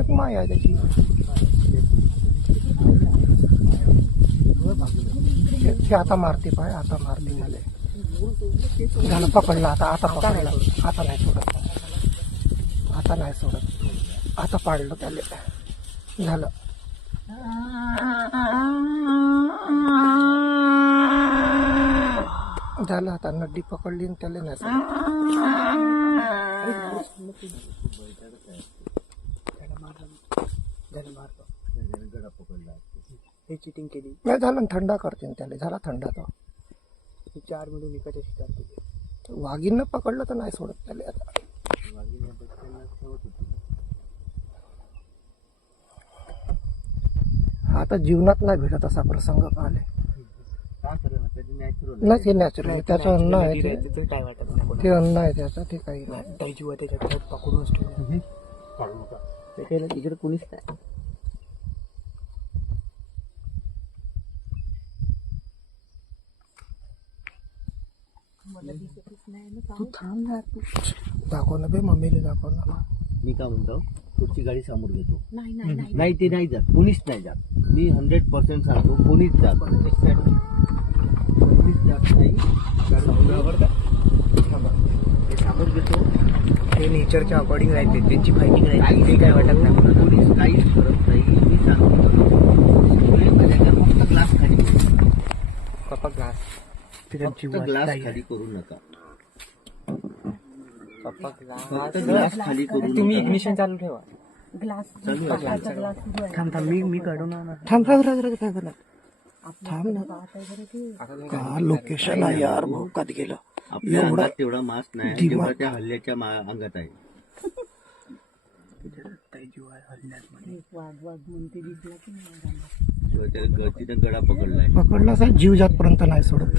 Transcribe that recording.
एक माय आहे त्याची. ते आता मारते पाय, आता मारते मला. झालं पकडलं आता, आता पकडलं, आता नाही सोडत, आता नाही सोडत, आता पाडलं त्याला. झालं झालं आता नड्डी पकडली आणि त्याला नाही सोडत. हे चिटिंग केली नाही झालं थंडा करते त्याला. झाला थंडा तो. 4 मिळून एकाच्या शिकार केली. वाघीनं पकडलं तर नाही सोडत त्याला आता. आता जीवनात नाही भेटत असा प्रसंग पाहिले. नाही ते नॅचरल, त्याचं अन्न आहे ते. काय वाटत नाही. ते अन्न आहे त्याचं, ते काही नाही. काही जीव त्याच्या घरात पकडूनच ठेवलं. त्याच्याला तिकडे कुणीच नाही. तू थांब ना, तू दाखव ना बे, मम्मीला दाखव ना. मी काय म्हणतो, पुढची गाडी समोर घेतो. नाही ते नाही जात, कोणीच नाही जात. मी 100% सांगतो, कोणीच जात कोणीच जात नाही. ते समोर घेतो. ते नेचरच्या अकॉर्डिंग राहते, त्यांची फायटिंग राहते. ते काय वाटत नाही. कोणीच काहीच करत नाही. मी सांगतो फक्त ग्लास खाली करू. पप्पा ग्लास फक्त ग्लास खाली करू नका. पप्पा फक्त ग्लास खाली करू तुम्ही नका. इग्निशन चालू ठेवा. चालू आहे. थांब थांब, मी काढून आणणार. थांब थांब थांब ना. का लोकेशन आहे यार, भोकात गेलं. आपल्या अंगात तेवढा मास्क नाही जेवढा त्या हल्ल्याच्या अंगात आहे. तिथं गडा पकडलाय. पकडला साहेब, जीव जातपर्यंत नाही सोडत.